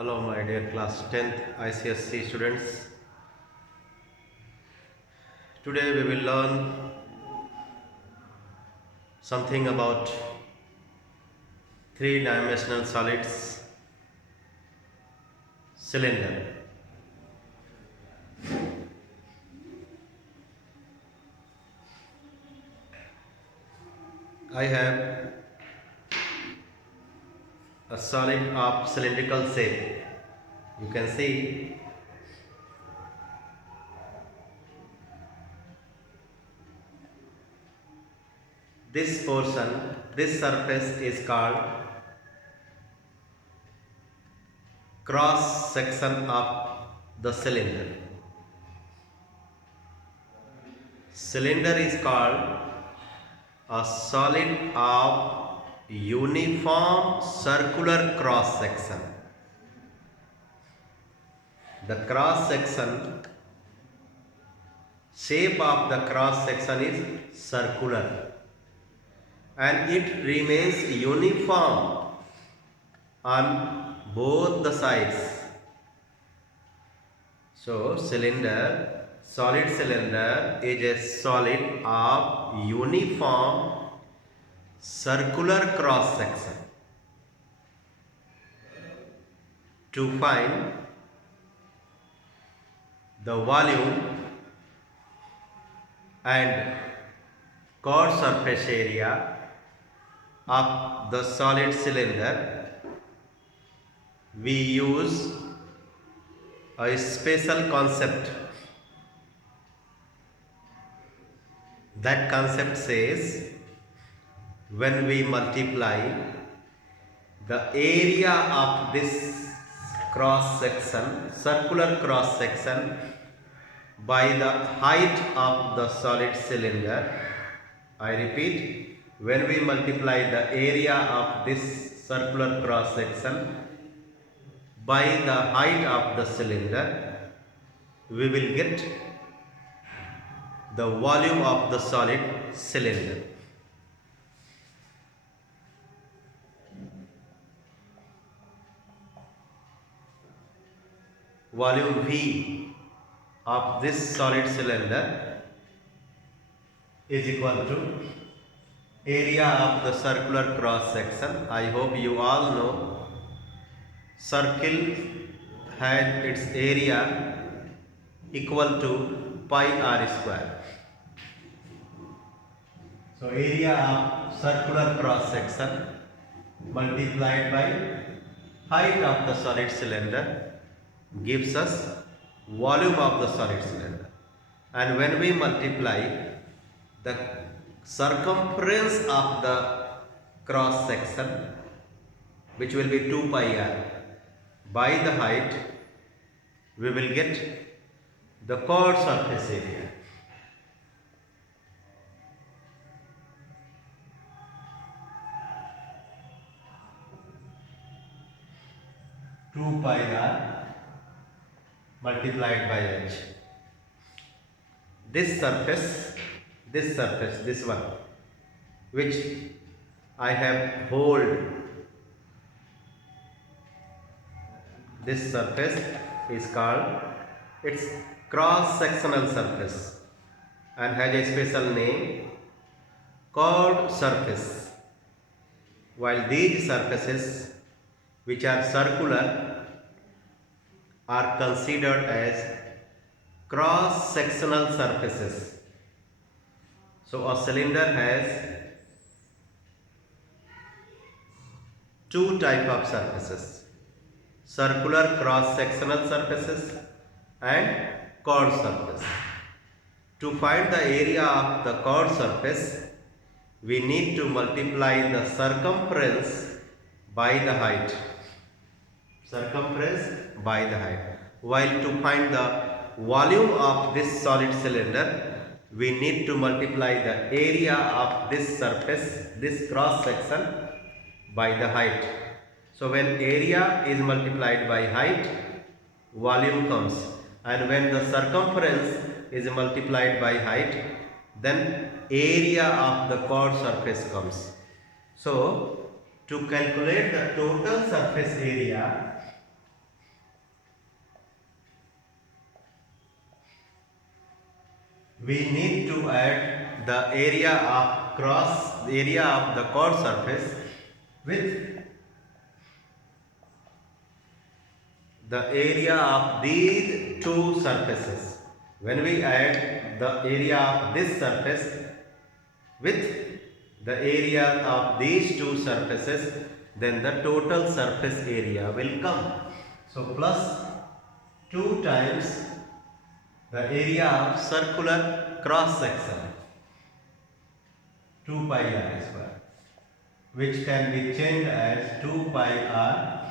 Hello, my dear class 10th ICSC students. Today we will learn something about three-dimensional solids cylinder. I have a solid of cylindrical shape. You can see this portion, this surface is called cross section of the cylinder. Cylinder is called a solid of uniform circular cross section. The cross section, shape of the cross section is circular and it remains uniform on both the sides. So cylinder, solid cylinder is a solid of uniform circular cross section. To find the volume and chord surface area of the solid cylinder, we use a special concept. That concept says when we multiply the area of this cross section, circular cross section, by the height of the solid cylinder, I repeat, when we multiply the area of this circular cross section by the height of the cylinder, we will get the volume of the solid cylinder. Volume V of this solid cylinder is equal to area of the circular cross section. I hope you all know circle has its area equal to pi r square. So area of circular cross section multiplied by height of the solid cylinder gives us volume of the solid cylinder. And when we multiply the circumference of the cross section, which will be 2 pi r, by the height, we will get the chord surface area. Two pi r multiplied by h. This surface, this one, which I have hold, this surface is called its cross-sectional surface and has a special name chord surface. While these surfaces, which are circular, are considered as cross-sectional surfaces. So a cylinder has two types of surfaces: circular cross-sectional surfaces and chord surface. To find the area of the chord surface, we need to multiply the circumference by the height. Circumference by the height. While to find the volume of this solid cylinder, we need to multiply the area of this surface, this cross section, by the height. So when area is multiplied by height, volume comes, and when the circumference is multiplied by height, then area of the chord surface comes. So to calculate the total surface area, we need to add the area of the chord surface with the area of these two surfaces. When we add the area of this surface with the area of these two surfaces, then the total surface area will come. So plus 2 times the area of circular cross section, 2 pi r square, which can be changed as 2 pi r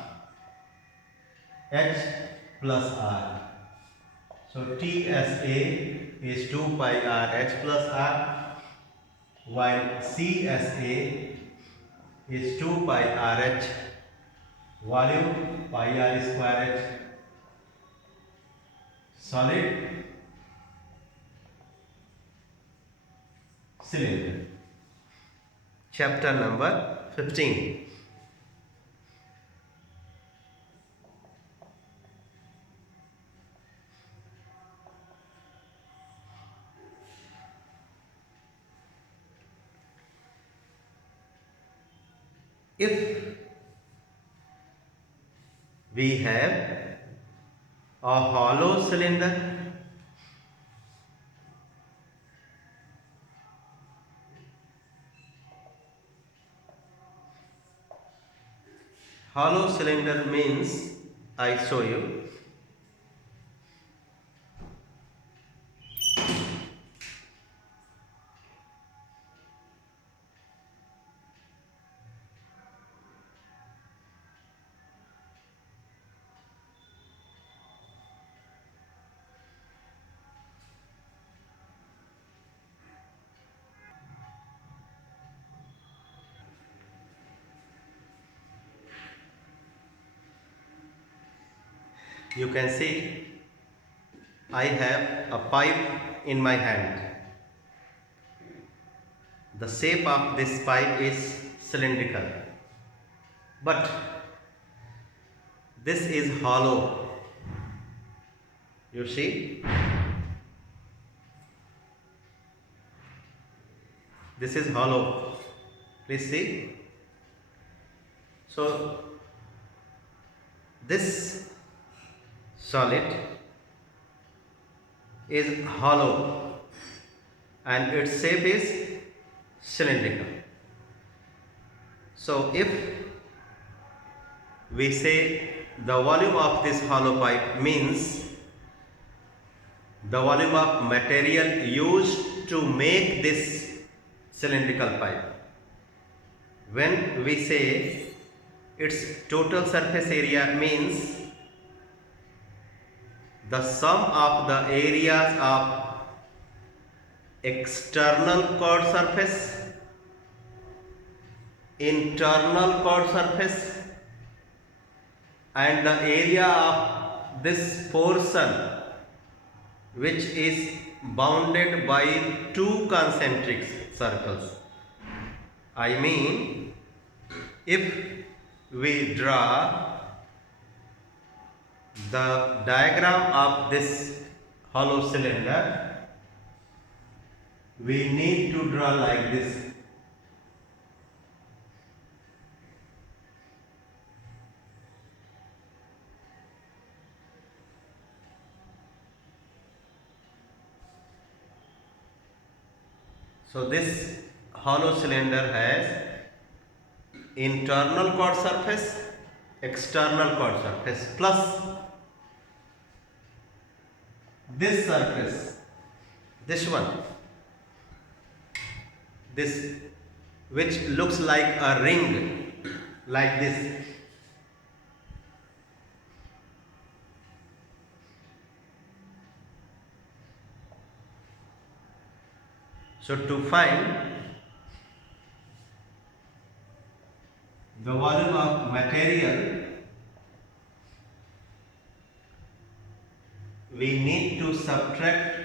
h plus r. So TSA is 2 pi r h plus r, while CSA is 2 pi r h volume pi r square h solid cylinder. Chapter number 15. If we have a hollow cylinder, hollow cylinder means, I show you. You can see I have a pipe in my hand. The shape of this pipe is cylindrical, but this is hollow. You see, this is hollow. Please see. So this solid is hollow and its shape is cylindrical. So if we say the volume of this hollow pipe means the volume of material used to make this cylindrical pipe. When we say its total surface area means the sum of the areas of external chord surface, internal chord surface, and the area of this portion which is bounded by two concentric circles. I mean, if we draw the diagram of this hollow cylinder, we need to draw like this. So this hollow cylinder has internal chord surface, external chord surface, plus this surface, this one, this which looks like a ring, like this. So to find the volume of material, we need to subtract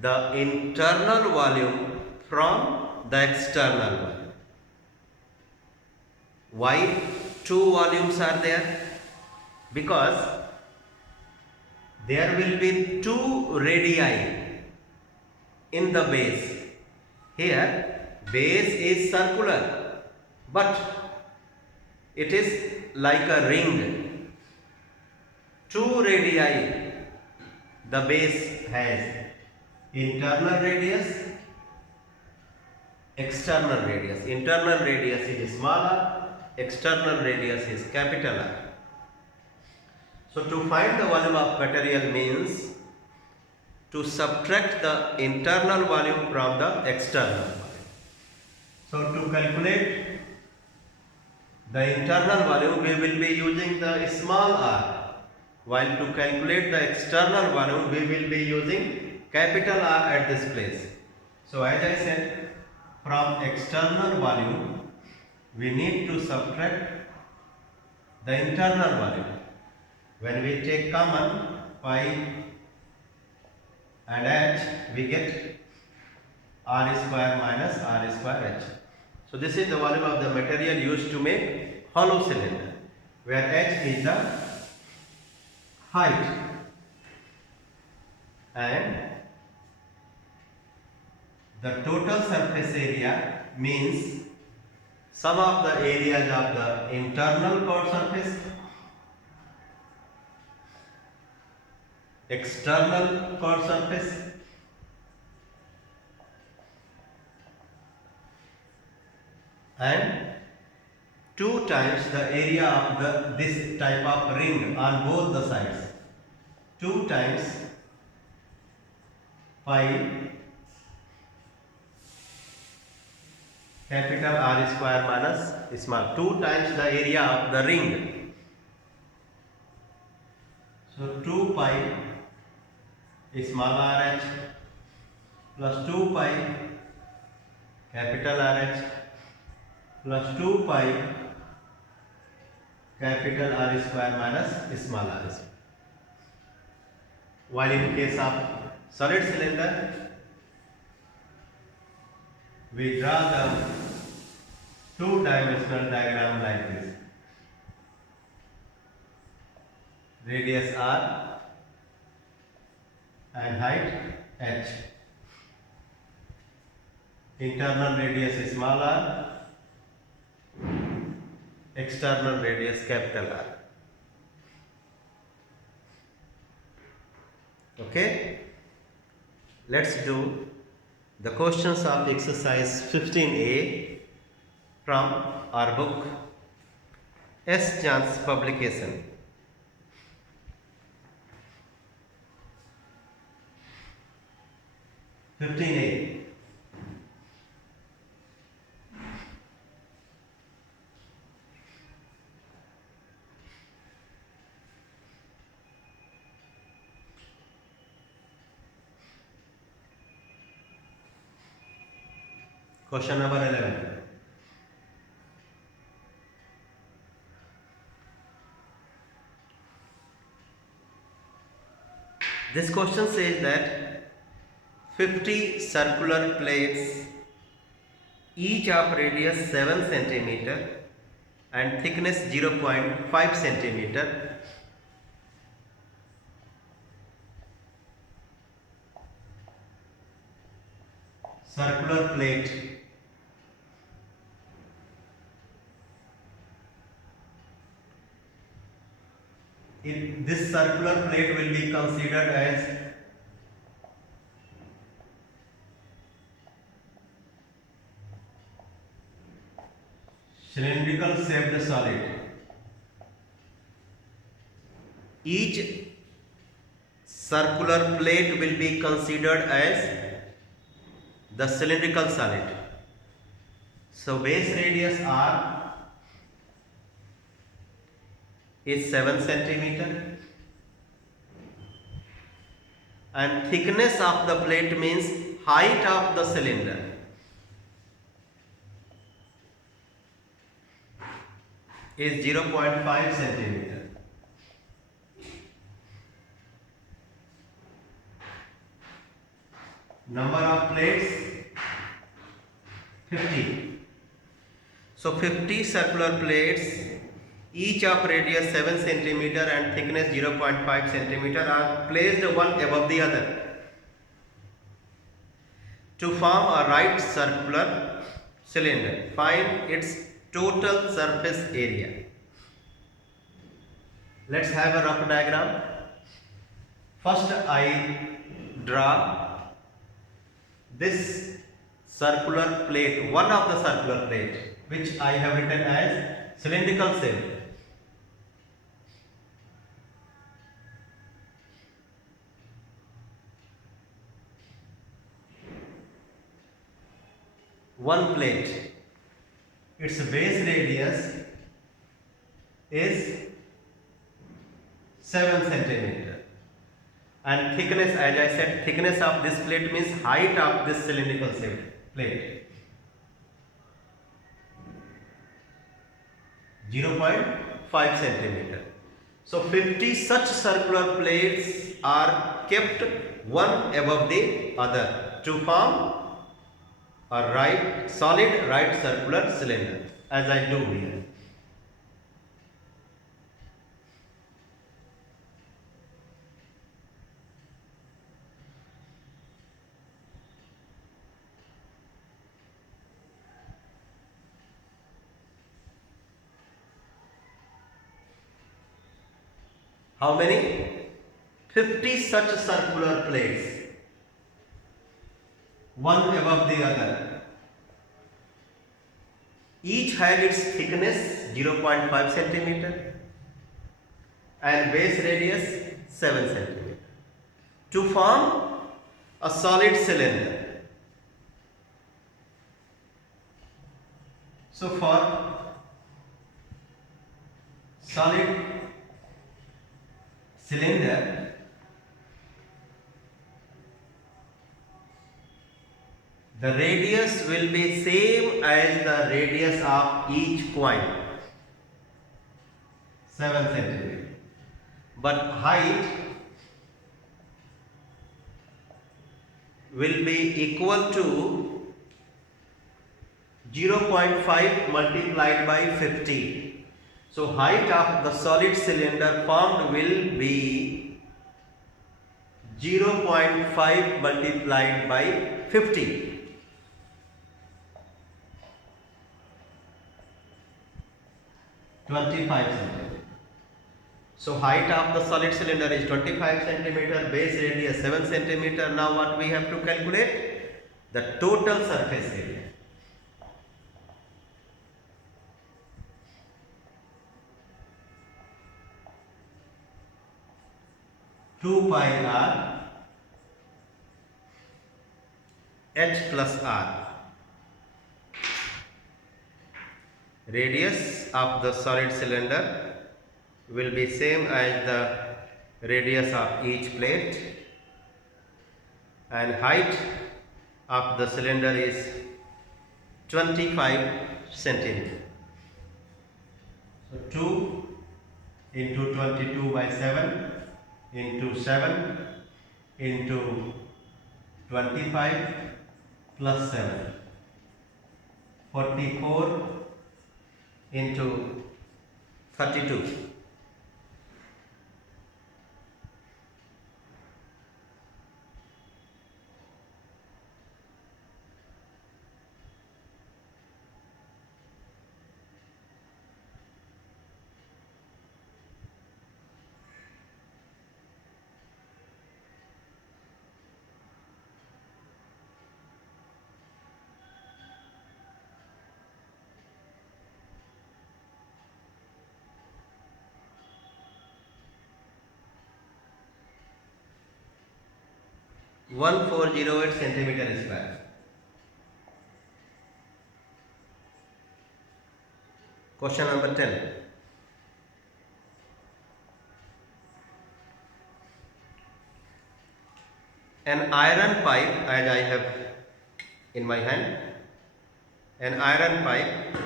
the internal volume from the external one. Why two volumes are there? Because there will be two radii in the base. Here base is circular, but it is like a ring. Two radii the base has: internal radius, external radius. Internal radius is small r, external radius is capital R. So to find the volume of material means to subtract the internal volume from the external volume. So to calculate the internal volume, we will be using the small r, while to calculate the external volume, we will be using capital R at this place. So as I said, from external volume, we need to subtract the internal volume. When we take common pi and h, we get r square minus r square h. So this is the volume of the material used to make hollow cylinder, where h is the height and the total surface area means sum of the areas of the internal chord surface, external chord surface, and 2 times the area of this type of ring on both the sides. 2 times pi capital R square minus small, 2 times the area of the ring. So 2 pi small RH plus 2 pi capital RH plus 2 pi capital R square minus small r square. While in case of solid cylinder, we draw the two-dimensional diagram like this. Radius r and height h. Internal radius is small r, external radius capital R. Okay, let's do the questions of exercise 15A from our book S. Chance publication. (15A) Question number 11. This question says that 50 circular plates, each of radius 7 cm and thickness 0.5 cm, circular plate this circular plate will be considered as cylindrical shaped solid. Each circular plate will be considered as the cylindrical solid. So base radius R is 7 cm and thickness of the plate means height of the cylinder is 0.5 cm. Number of plates 50. So 50 circular plates, each of radius 7 cm and thickness 0.5 cm are placed one above the other. To form a right circular cylinder, find its total surface area. Let's have a rough diagram. First, I draw this circular plate, one of the circular plate, which I have written as cylindrical shape. One plate, its base radius is 7 centimeter, and thickness, as I said, thickness of this plate means height of this cylindrical shape plate, 0.5 centimeter. So 50 such circular plates are kept one above the other to form a solid right circular cylinder, as I do here. How many? 50 such circular plates, one above the other. Each had its thickness 0.5 centimeter and base radius 7 centimeter to form a solid cylinder. So for solid cylinder, the radius will be same as the radius of each coin, 7 centimeter, but height will be equal to 0.5 multiplied by 50. So height of the solid cylinder formed will be 0.5 multiplied by 50. centimeter. So height of the solid cylinder is 25 centimeter, base radius 7 centimeter. Now what we have to calculate? The total surface area. Two pi r h plus r. Radius of the solid cylinder will be same as the radius of each plate, and height of the cylinder is 25 centimeter. So 2 into 22 by 7 into 7 into 25 plus 7, 44 into 32. One 408 centimeter square. Question number 10. An iron pipe, as I have in my hand, an iron pipe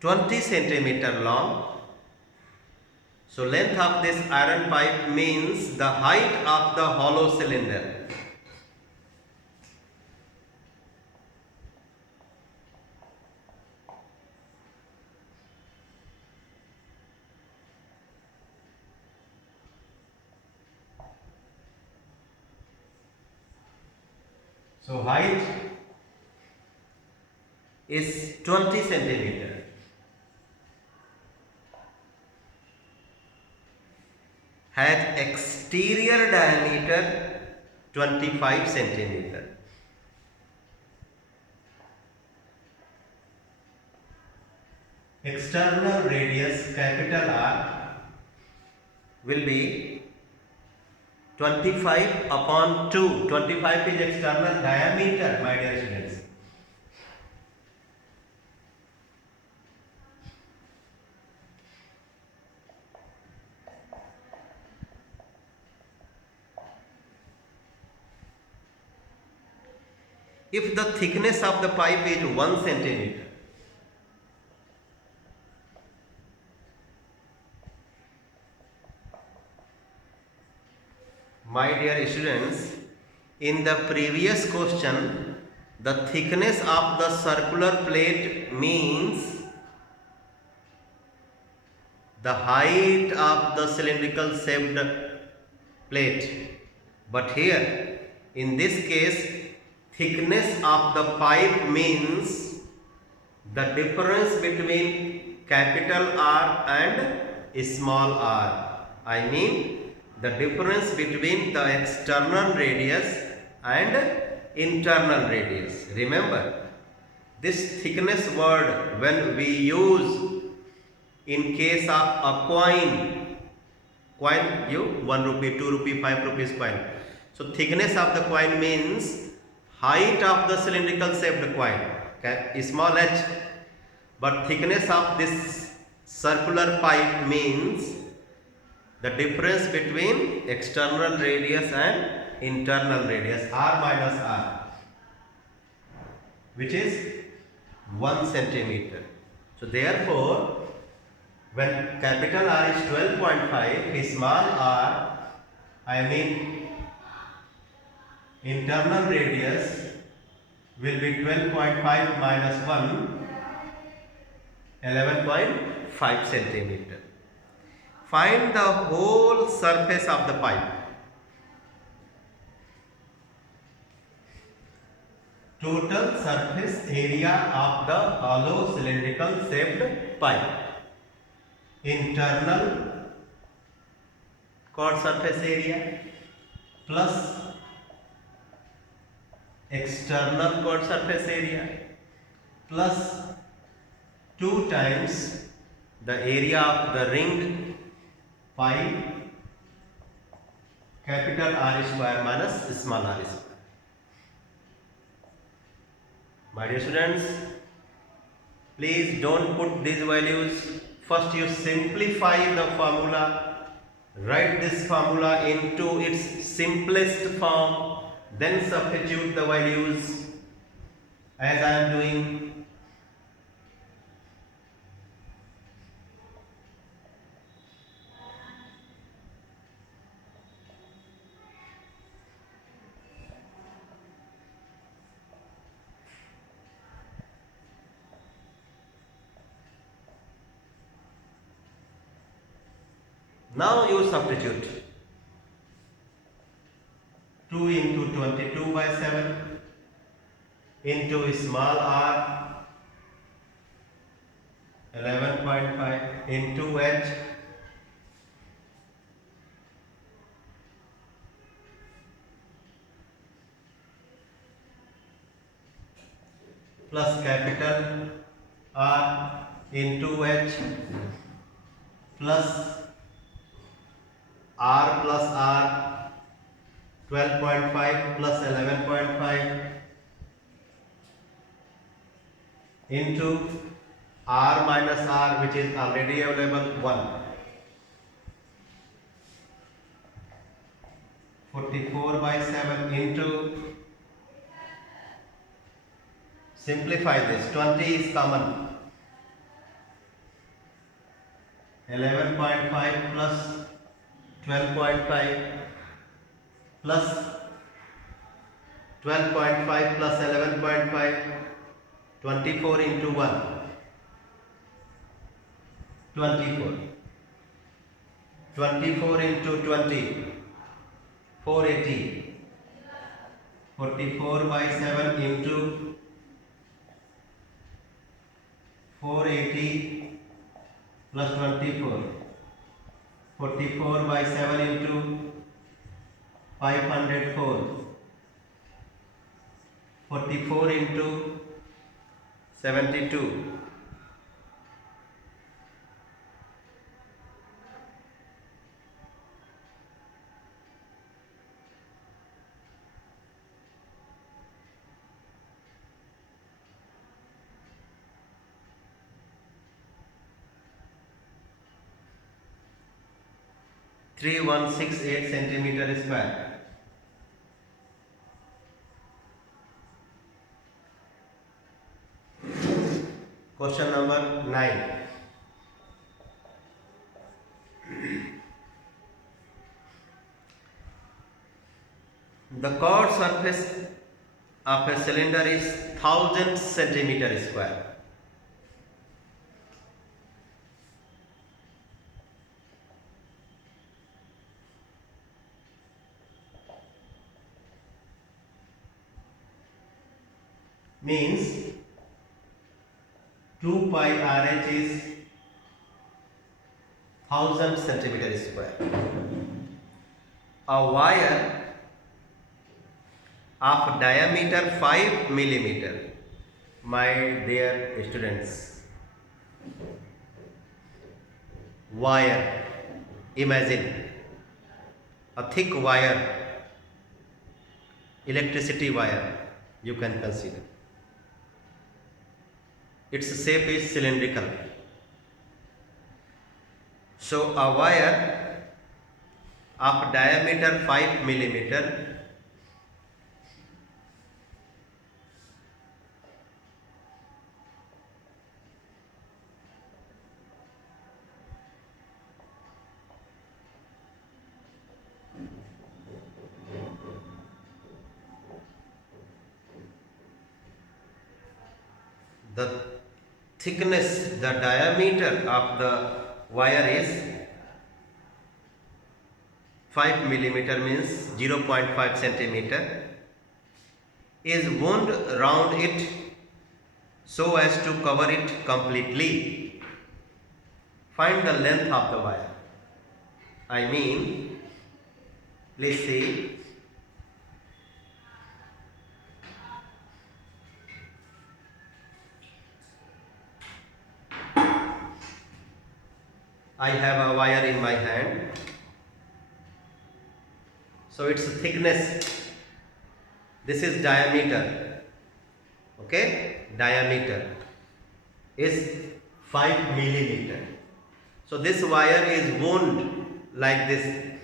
(20 centimeter) long. So length of this iron pipe means the height of the hollow cylinder. So height is 20 centimeter. Has exterior diameter 25 centimeter. External radius capital R will be 25 upon 2. 25 is external diameter, my dear students. If the thickness of the pipe is 1 centimeter, my dear students, in the previous question, the thickness of the circular plate means the height of the cylindrical shaped plate. But here, in this case, thickness of the pipe means the difference between capital R and small r. I mean the difference between the external radius and internal radius. Remember, this thickness word when we use in case of a coin give 1 rupee, 2 rupee, 5 rupees coin. So thickness of the coin means height of the cylindrical shaped coin, okay, small h, but thickness of this circular pipe means the difference between external radius and internal radius, r minus r, which is 1 centimeter. So therefore, when capital R is 12.5, small r, I mean internal radius will be 12.5 minus 1, 11.5 centimeter. Find the whole surface of the pipe. Total surface area of the hollow cylindrical shaped pipe. Internal chord surface area plus external chord surface area plus 2 times the area of the ringed pipe, capital R square minus small r square. My dear students, please don't put these values. First you simplify the formula, write this formula into its simplest form, then substitute the values as I am doing. Now you substitute 2 into 22 by 7 into small r 11.5 into h plus capital R into h plus R plus R 12.5 plus 11.5 into R minus R, which is already available, 1. 44 by 7 into, simplify this, 20 is common, 11.5 plus 12.5 plus 12.5 plus 11.5, 24 into 1, 24. 24 into 20, 480. 44 by 7 into 480 plus 24. 44 by 7 into 504. 44 into 72. 3168 centimeter square. Question number 9. The chord surface of a cylinder is 1000 centimeter square. Means 2 pi RH is 1000 centimeter square. A wire of diameter 5 millimeter. My dear students, wire, imagine a thick wire, electricity wire you can consider. Its shape is cylindrical. So a wire of diameter 5 millimeter the thickness, the diameter of the wire is 5 millimeter means 0.5 centimeter, is wound round it so as to cover it completely. Find the length of the wire. I mean, please see. I have a wire in my hand. So its thickness, this is diameter, okay, diameter is 5 millimeter. So this wire is wound like this.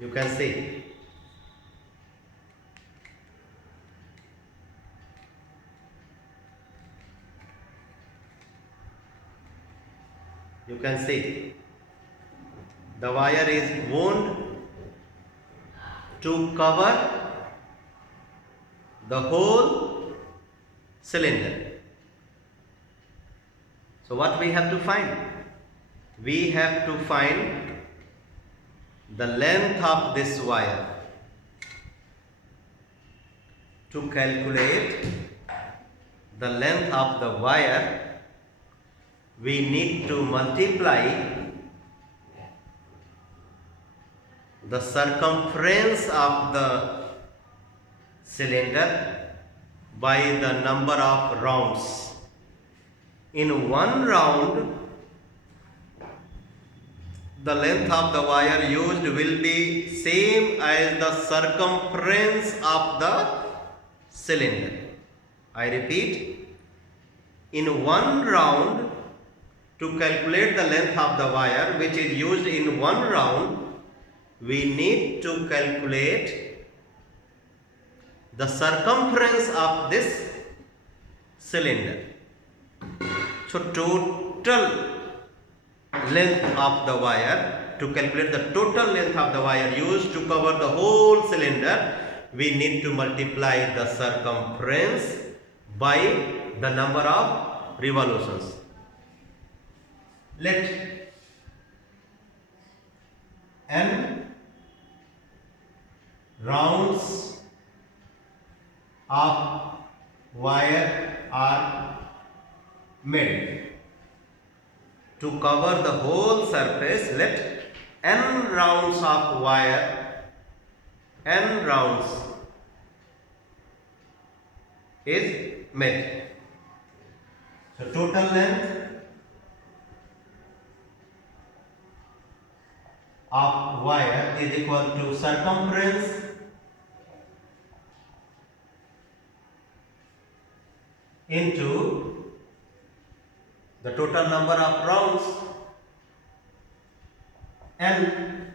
You can see. You can see the wire is wound to cover the whole cylinder. So what we have to find? We have to find the length of this wire. To calculate the length of the wire, we need to multiply the circumference of the cylinder by the number of rounds. In one round, the length of the wire used will be same as the circumference of the cylinder. I repeat, in one round, to calculate the length of the wire which is used in one round, we need to calculate the circumference of this cylinder. So total length of the wire, to calculate the total length of the wire used to cover the whole cylinder, we need to multiply the circumference by the number of revolutions. Let n rounds of wire are made to cover the whole surface. Let n rounds of wire, n rounds is made. So total length of wire is equal to circumference into the total number of rounds, and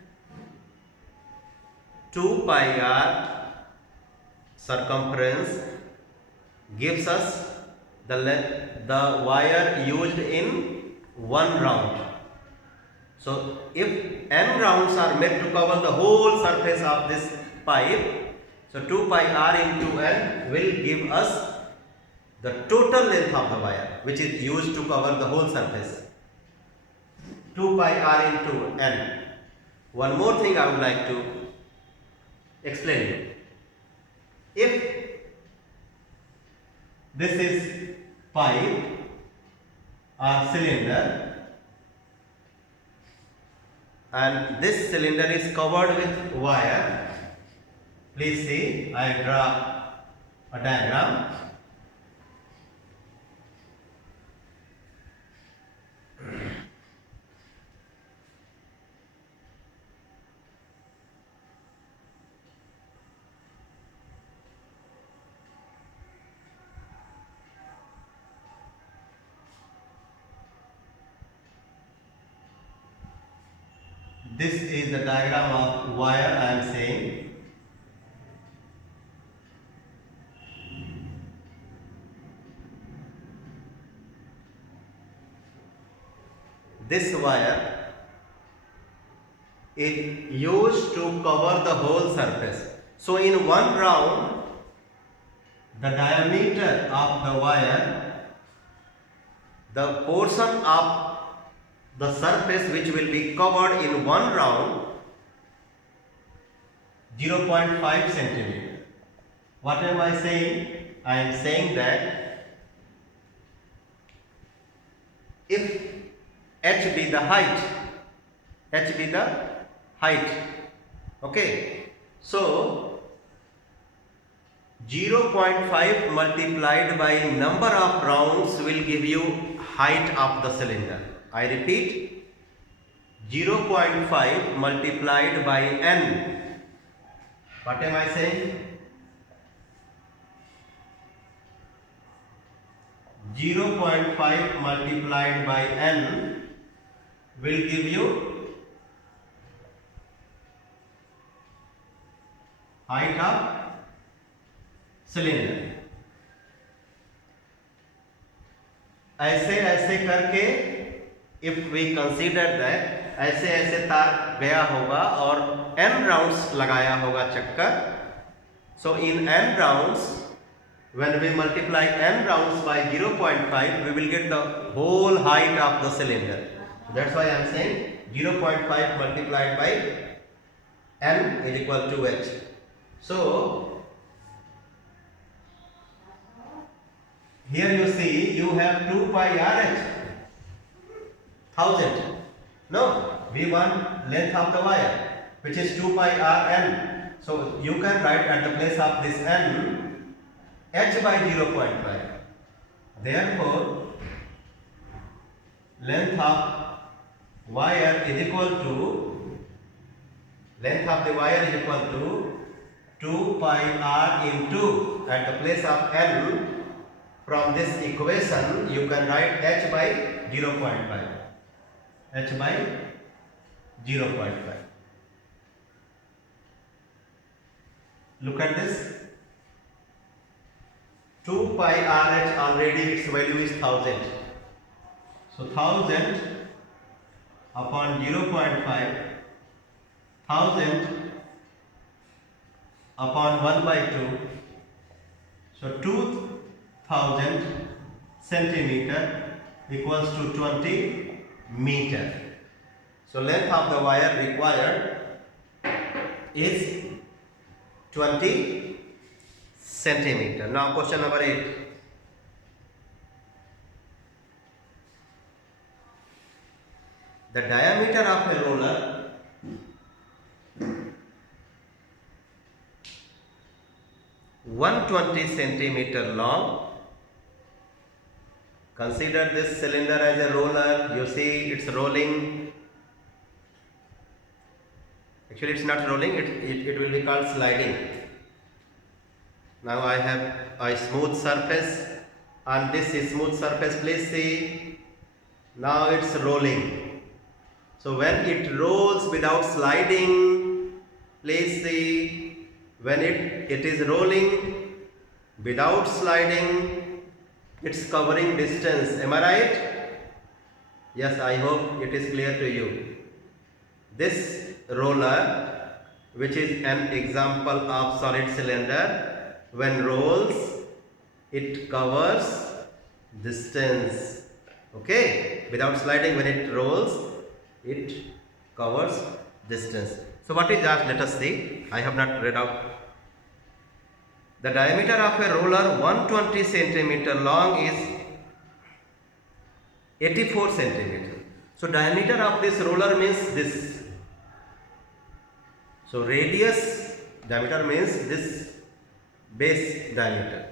2 pi r circumference gives us the length, the wire used in one round. So if n rounds are made to cover the whole surface of this pipe, so 2 pi r into n will give us the total length of the wire which is used to cover the whole surface. 2 pi r into n. One more thing I would like to explain you. If this is pipe or cylinder, and this cylinder is covered with wire, please see, I draw a diagram. This is the diagram of wire I am saying. This wire is used to cover the whole surface. So in one round, the diameter of the wire, the portion of the surface which will be covered in one round, 0.5 centimeter. What am I saying? I am saying that if h be the height, okay, so 0.5 multiplied by number of rounds will give you height of the cylinder. I repeat, 0.5 multiplied by n. What am I saying? 0.5 multiplied by n will give you height of cylinder. ऐसे ऐसे करके if we consider that ऐसे ऐसे तार गया होगा और n rounds लगाया होगा चक्कर. So in n rounds, when we multiply n rounds by 0.5, we will get the whole height of the cylinder. That's why I am saying 0.5 multiplied by n is equal to h. So here you see you have 2 pi rh, 1000. No, we want length of the wire, which is 2 pi rn. So you can write at the place of this n h by 0.5. Therefore, length of wire is equal to 2 pi r into, at the place of n, from this equation you can write h by 0.5. h by 0.5. Look at this. 2 pi rh already its value is 1000. So 1000 upon 0.5, 1000 upon 1 by 2. So 2 1000 centimeter equals to 20 meter. So length of the wire required is 20 centimeter. Now question number 8. The diameter of a roller (120 centimeter) long. Consider this cylinder as a roller. You see it's rolling. Actually it's not rolling, it will be called sliding. Now I have a smooth surface. On this smooth surface, please see, now it's rolling. So when it rolls without sliding, please see, when it is rolling without sliding, it's covering distance. Am I right? Yes, I hope it is clear to you. This roller, which is an example of solid cylinder, when rolls, it covers distance. Okay, without sliding, when it rolls, it covers distance. So what is that? Let us see. I have not read out. The diameter of a roller 120 centimeter long is 84 centimeter. So diameter of this roller means this. So radius, diameter means this base diameter.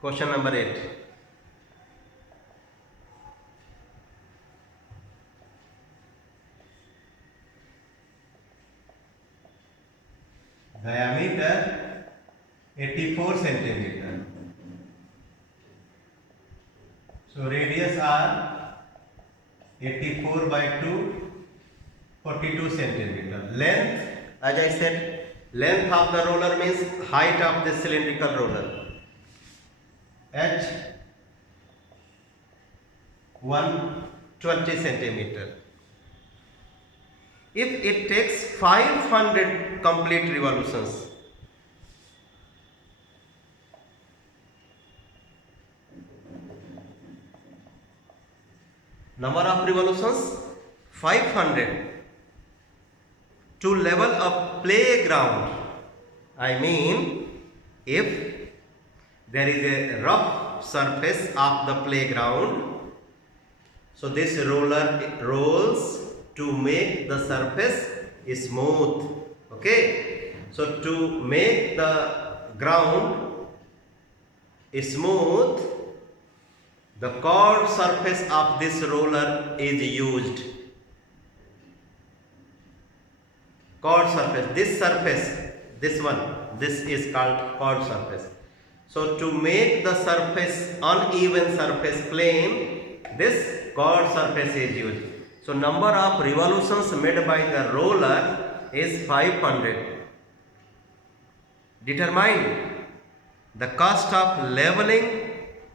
Question number 8. Diameter 84 centimeter. So radius are 84 by 2, 42 centimeter. Length, as I said, length of the roller means height of the cylindrical roller. H 120 centimeter. If it takes 500 complete revolutions, number of revolutions 500, to level a playground. I mean, if there is a rough surface of the playground, so this roller rolls to make the surface smooth. Okay, so to make the ground smooth, the curved surface of this roller is used. Curved surface, this one, this is called curved surface. So to make the surface uneven surface plane, this curved surface is used. So number of revolutions made by the roller is 500. Determine the cost of leveling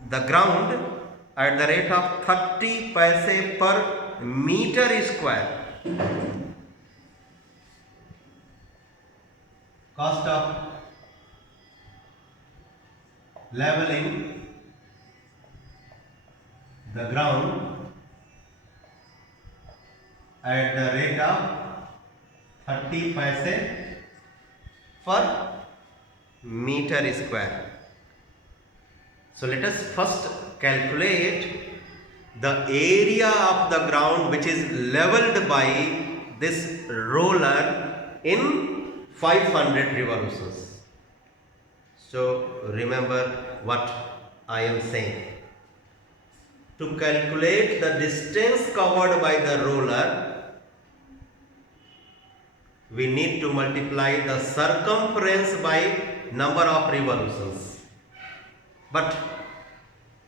the ground at the rate of 30 paise per meter square. Cost of leveling the ground at the rate of 30 paise per meter square. So let us first calculate the area of the ground which is leveled by this roller in 500 revolutions. So remember what I am saying. To calculate the distance covered by the roller, we need to multiply the circumference by number of revolutions. But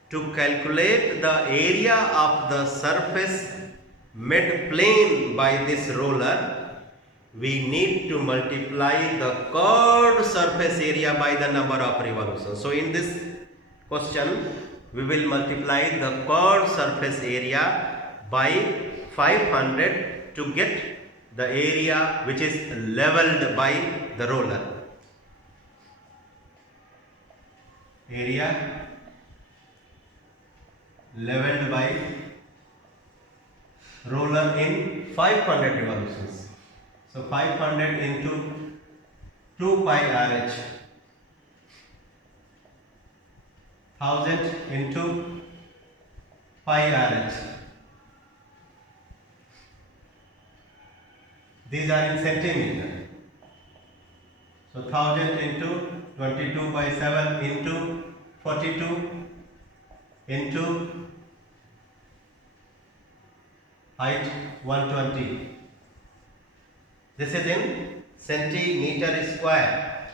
to calculate the area of the surface made plane by this roller, we need to multiply the curved surface area by the number of revolutions. So in this question, we will multiply the curved surface area by 500 to get the area which is leveled by the roller. Area leveled by roller in 500 revolutions. So 500 into 2 pi RH, 1000 into pi RH. These are in centimeter. So 1000 into 22 by 7 into 42 into height 120. This is in centimeter square.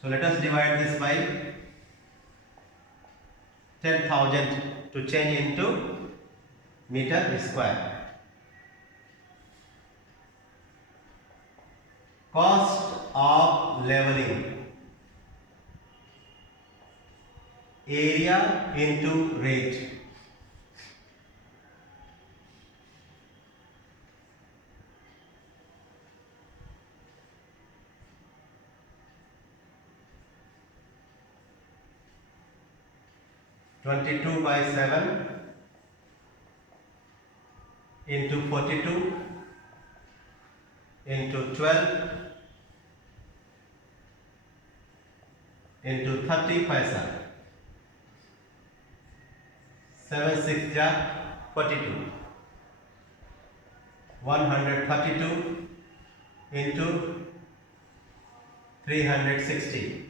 So let us divide this by 10,000 to change into meter square. Cost of leveling, area into rate. (22 by 7 into 42 into 12 into 30 paisa. 7 6 ja 42. 132 into 360.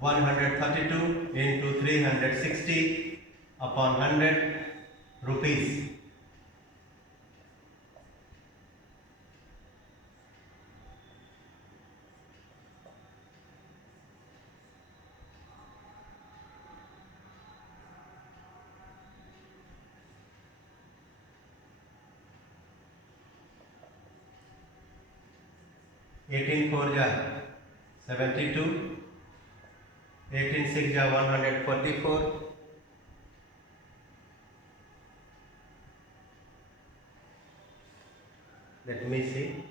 132 into 360 upon 100 rupees. Eighteen 4 ja 72. 18 6 ja 144. Let me see.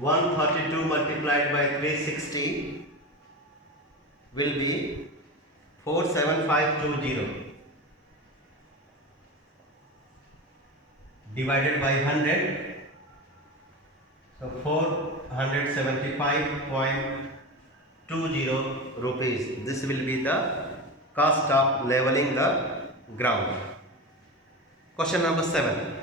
One 32 multiplied by 360 will be 47520 divided by 100. So 475.20 rupees. This will be the cost of leveling the ground. Question number 7.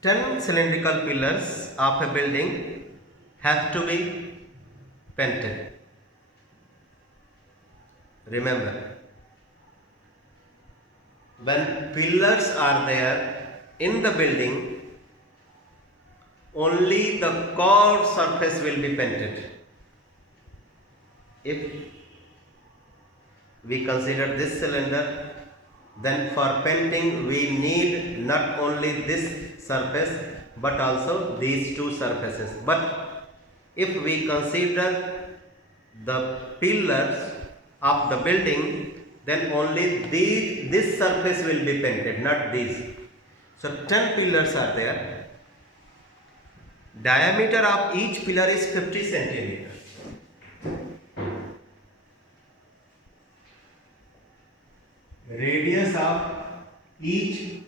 Ten cylindrical pillars of a building have to be painted. Remember, when pillars are there in the building, only the curved surface will be painted. If we consider this cylinder, then for painting we need not only this surface but also these two surfaces. But if we consider the pillars of the building, then only this surface will be painted, not these. So 10 pillars are there. Diameter of each pillar is 50 centimeters. Radius of each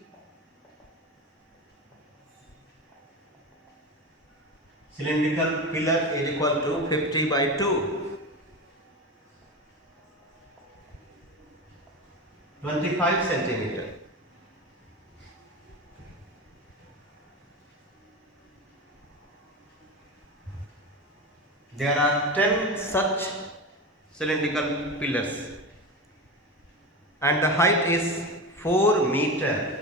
cylindrical pillar is equal to 50 by 2. 25 centimeter. There are 10 such cylindrical pillars and the height is 4 meter.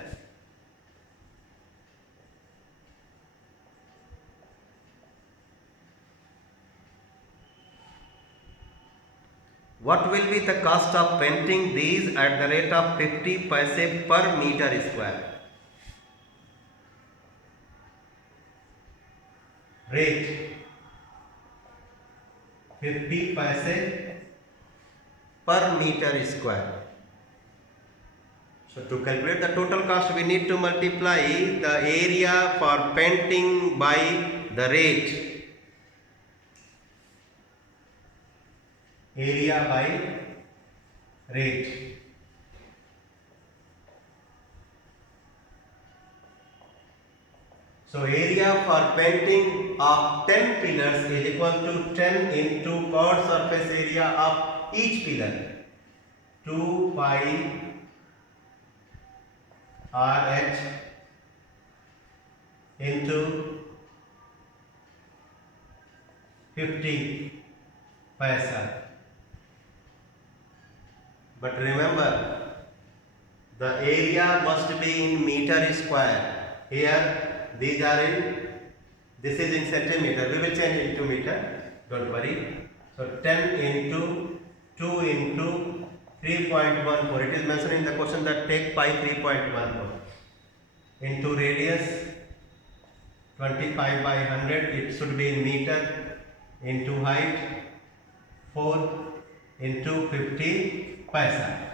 What will be the cost of painting these at the rate of 50 paise per meter square? Rate 50 paise per meter square. So to calculate the total cost, we need to multiply the area for painting by the rate. Area by rate. So area for painting of 10 pillars is equal to 10 into chord surface area of each pillar. 2 pi RH into 50 paisa. But remember, the area must be in meter square. Here, these are in, this is in centimeter. We will change it to meter. Don't worry. So 10 into 2 into 3.14. It is mentioned in the question that take pi 3.14 into radius 25 by 100. It should be in meter into height 4 into 50 paisa.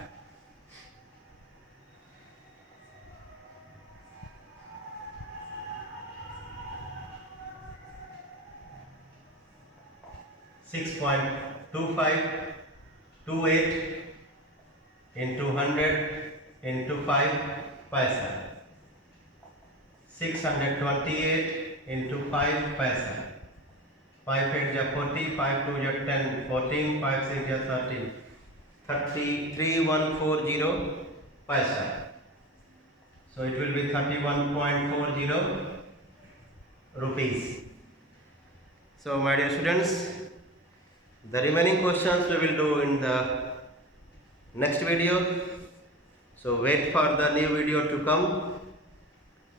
$6.2528 into 100 into 5 paisa. 628 into 5 paisa. 5 8 ja 40, 5 2 ja 10, 14, 5 6 ja 13. 3140 paisa. So it will be 31.40 rupees. So my dear students, the remaining questions we will do in the next video. So wait for the new video to come.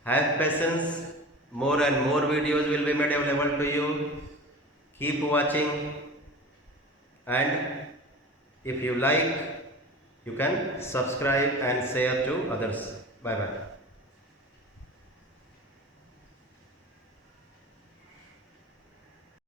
Have patience. More and more videos will be made available to you. Keep watching, and if you like, you can subscribe and share to others. Bye bye.